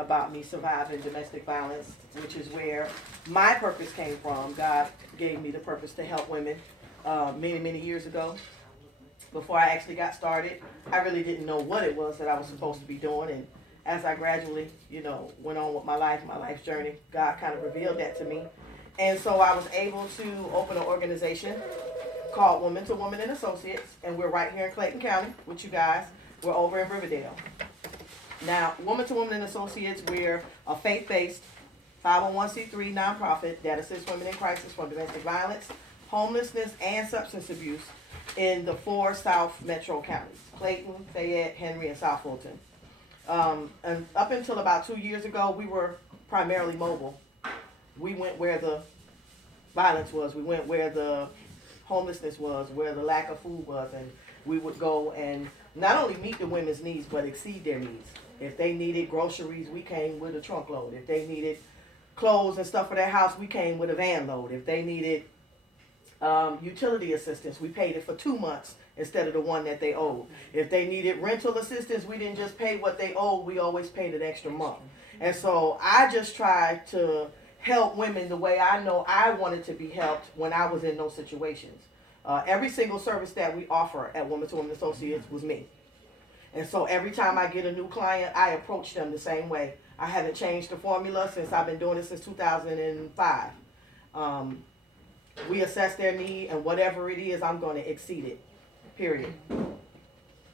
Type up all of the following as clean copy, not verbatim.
about me surviving domestic violence, which is where my purpose came from. God gave me the purpose to help women many years ago. Before I actually got started, I really didn't know what it was that I was supposed to be doing. And as I gradually, went on with my life's journey, God kind of revealed that to me. And so I was able to open an organization called W2WA Associates, and we're right here in Clayton County with you guys. We're over in Riverdale. Now, W2WA Associates, we're a faith-based 501c3 nonprofit that assists women in crisis from domestic violence, homelessness, and substance abuse in the 4 South Metro counties: Clayton, Fayette, Henry, and South Fulton. And up until about 2 years ago, we were primarily mobile. We went where the violence was. We went where the homelessness was, where the lack of food was, and we would go and not only meet the women's needs, but exceed their needs. If they needed groceries, we came with a trunk load. If they needed clothes and stuff for their house, we came with a van load. If they needed utility assistance, we paid it for 2 months instead of the one that they owed. If they needed rental assistance, we didn't just pay what they owed, we always paid an extra month. And so I just tried to help women the way I know I wanted to be helped when I was in those situations. Every single service that we offer at W2WA Associates was me. And so every time I get a new client, I approach them the same way. I haven't changed the formula since I've been doing it since 2005. We assess their need, and whatever it is, I'm going to exceed it, period.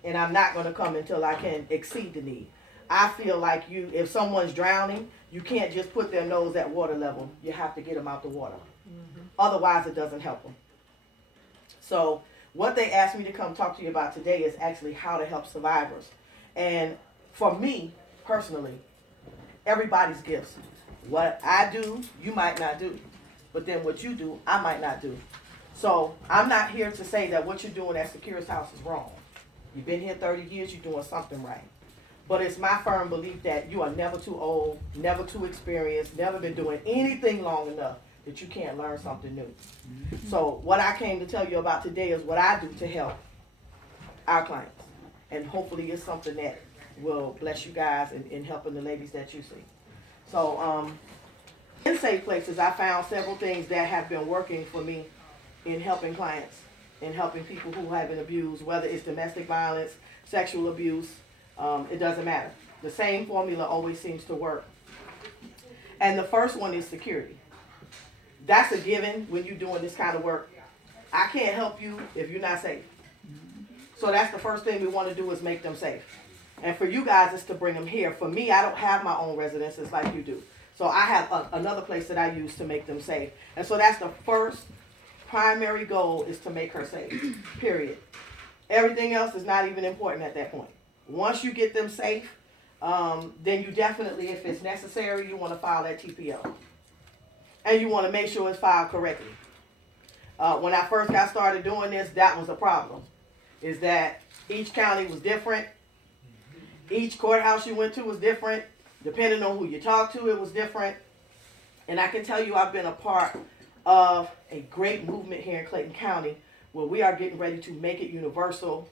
And I'm not going to come until I can exceed the need. I feel like if someone's drowning, you can't just put their nose at water level. You have to get them out the water. Otherwise, it doesn't help them. So what they asked me to come talk to you about today is actually how to help survivors. And for me, personally, everybody's gifts. What I do, you might not do. But then what you do, I might not do. So I'm not here to say that what you're doing at Securus House is wrong. You've been here 30 years, you're doing something right. But it's my firm belief that you are never too old, never too experienced, never been doing anything long enough that you can't learn something new. So what I came to tell you about today is what I do to help our clients. And hopefully it's something that will bless you guys in helping the ladies that you see. So in Safe Places, I found several things that have been working for me in helping clients, in helping people who have been abused, whether it's domestic violence, sexual abuse, it doesn't matter. The same formula always seems to work. And the first one is security. That's a given when you're doing this kind of work. I can't help you if you're not safe. So that's the first thing we want to do, is make them safe. And for you guys, it's to bring them here. For me, I don't have my own residences like you do. So I have another place that I use to make them safe. And so that's the first primary goal, is to make her safe, period. Everything else is not even important at that point. Once you get them safe, then you definitely, if it's necessary, you want to file that TPO. And you want to make sure it's filed correctly. When I first got started doing this, that was a problem. Is that each county was different. Each courthouse you went to was different. Depending on who you talked to, it was different. And I can tell you, I've been a part of a great movement here in Clayton County where we are getting ready to make it universal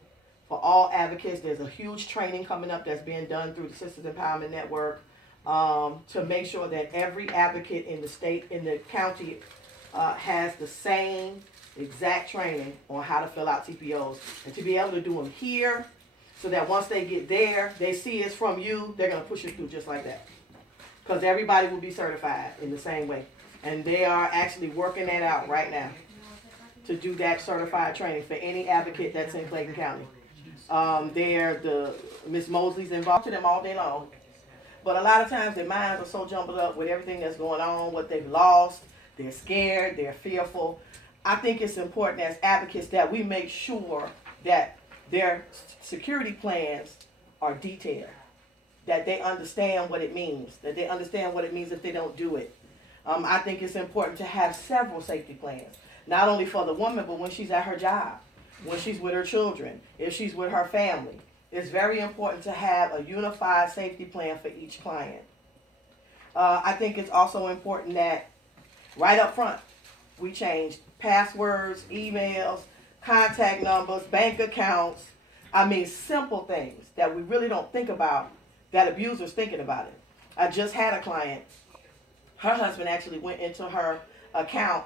for all advocates. There's a huge training coming up that's being done through the Sisters Empowerment Network to make sure that every advocate in the state, in the county, has the same exact training on how to fill out TPOs, and to be able to do them here, so that once they get there, they see it's from you, they're going to push it through just like that. Because everybody will be certified in the same way. And they are actually working that out right now to do that certified training for any advocate that's in Clayton County. Miss Mosley's involved to them all day long. But a lot of times their minds are so jumbled up with everything that's going on, what they've lost, they're scared, they're fearful. I think it's important as advocates that we make sure that their security plans are detailed, that they understand what it means, that they understand what it means if they don't do it. I think it's important to have several safety plans, not only for the woman, but when she's at her job, when she's with her children, if she's with her family. It's very important to have a unified safety plan for each client. I think it's also important that right up front, we change passwords, emails, contact numbers, bank accounts. I mean, simple things that we really don't think about, that abusers thinking about it. I just had a client. Her husband actually went into her account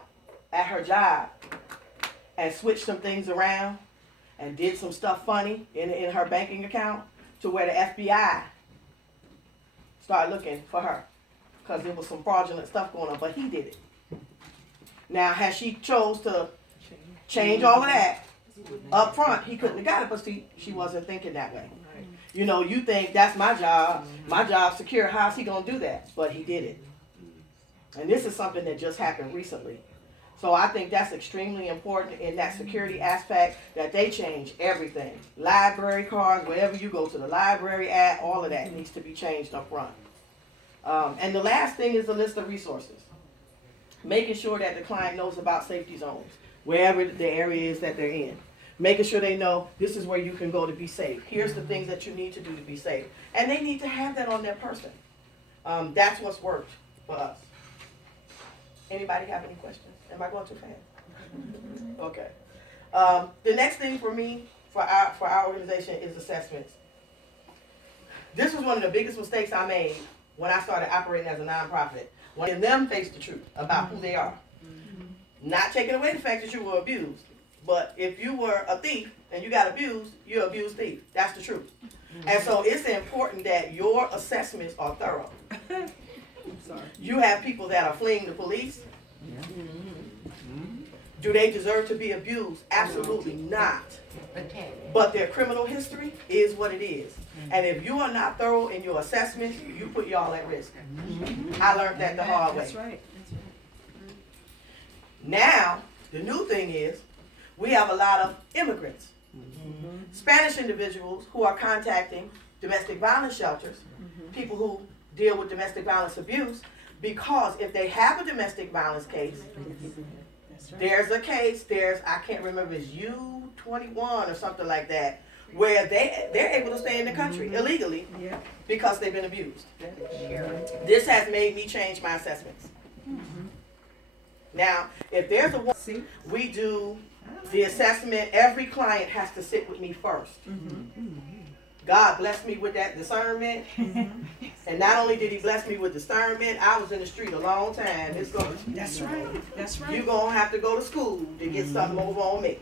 at her job and switched some things around and did some stuff funny in her banking account to where the FBI started looking for her because there was some fraudulent stuff going on, but he did it. Now, had she chose to change all of that up front, he couldn't have got it, but see, she wasn't thinking that way. You know, you think that's my job's secure, how's he gonna do that? But he did it. And this is something that just happened recently. So I think that's extremely important in that security aspect, that they change everything. Library cards, wherever you go to the library at, all of that needs to be changed up front. And the last thing is the list of resources. Making sure that the client knows about safety zones, wherever the area is that they're in. Making sure they know this is where you can go to be safe. Here's the things that you need to do to be safe. And they need to have that on their person. That's what's worked for us. Anybody have any questions? Am I going too fast? Okay. The next thing for me, for our organization, is assessments. This was one of the biggest mistakes I made when I started operating as a nonprofit. When them face the truth about who they are. Not taking away the fact that you were abused, but if you were a thief and you got abused, you're an abused thief. That's the truth. And so it's important that your assessments are thorough. You have people that are fleeing the police. Do they deserve to be abused? Absolutely not. But their criminal history is what it is. And if you are not thorough in your assessments, you put y'all at risk. I learned that the hard way. That's right. Now, the new thing is, we have a lot of immigrants, Spanish individuals who are contacting domestic violence shelters, people who deal with domestic violence abuse, because if they have a domestic violence case, there's a case, I can't remember, it's U21 or something like that, where they're able to stay in the country illegally because they've been abused. This has made me change my assessments. Now, if there's we do the assessment, every client has to sit with me first. God blessed me with that discernment. And not only did he bless me with discernment, I was in the street a long time. That's right. That's right. You're going to have to go to school to get something over on me.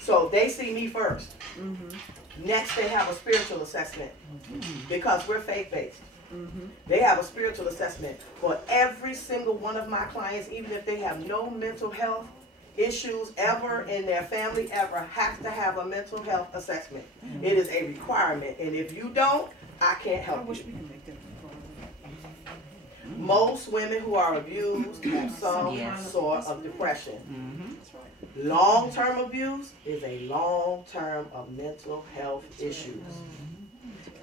So they see me first. Next, they have a spiritual assessment because we're faith-based. They have a spiritual assessment for every single one of my clients, even if they have no mental health issues ever in their family ever, have to have a mental health assessment. It is a requirement, and if you don't, I can't help you. Most women who are abused have some sort of depression. Long-term abuse is a long term of mental health issues.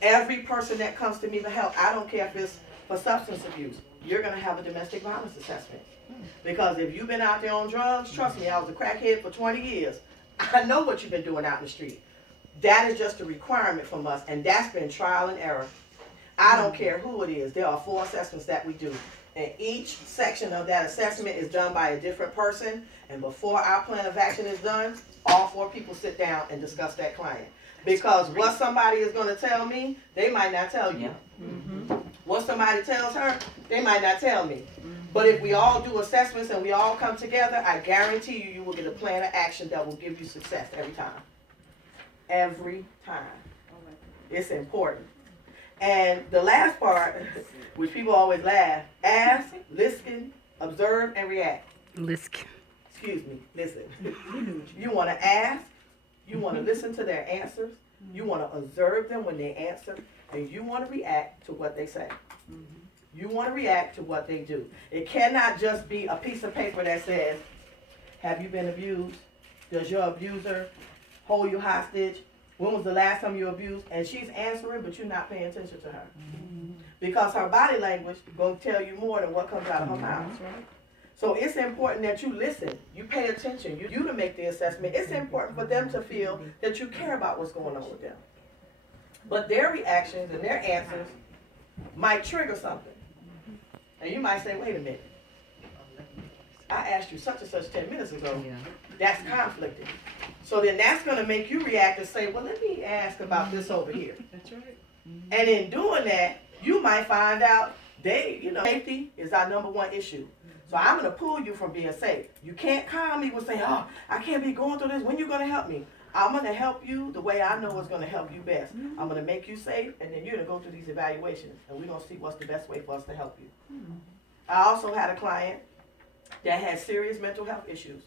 Every person that comes to me for help, I don't care if it's for substance abuse, you're going to have a domestic violence assessment. Because if you've been out there on drugs, trust me, I was a crackhead for 20 years. I know what you've been doing out in the street. That is just a requirement from us, and that's been trial and error. I don't care who it is. There are 4 assessments that we do. And each section of that assessment is done by a different person. And before our plan of action is done, all 4 people sit down and discuss that client. Because what somebody is going to tell me, they might not tell you. What somebody tells her, they might not tell me. But if we all do assessments and we all come together, I guarantee you, you will get a plan of action that will give you success every time. Every time. It's important. And the last part, which people always laugh, ask, listen, observe, and react. Listen. You want to ask, you want to listen to their answers, you want to observe them when they answer, and you want to react to what they say. You want to react to what they do. It cannot just be a piece of paper that says, have you been abused? Does your abuser hold you hostage? When was the last time you were abused? And she's answering, but you're not paying attention to her. Because her body language is going to tell you more than what comes out of her mouth. So it's important that you listen, you pay attention, you to make the assessment. It's important for them to feel that you care about what's going on with them. But their reactions and their answers might trigger something. And you might say, wait a minute. I asked you such and such 10 minutes ago. That's conflicting. So then that's going to make you react and say, well, let me ask about this over here. That's right. And in doing that, You might find out safety is our number one issue. So I'm gonna pull you from being safe. You can't call me with saying, oh, I can't be going through this. When you gonna help me? I'm gonna help you the way I know is gonna help you best. I'm gonna make you safe, and then you're gonna go through these evaluations, and we're gonna see what's the best way for us to help you. I also had a client that had serious mental health issues.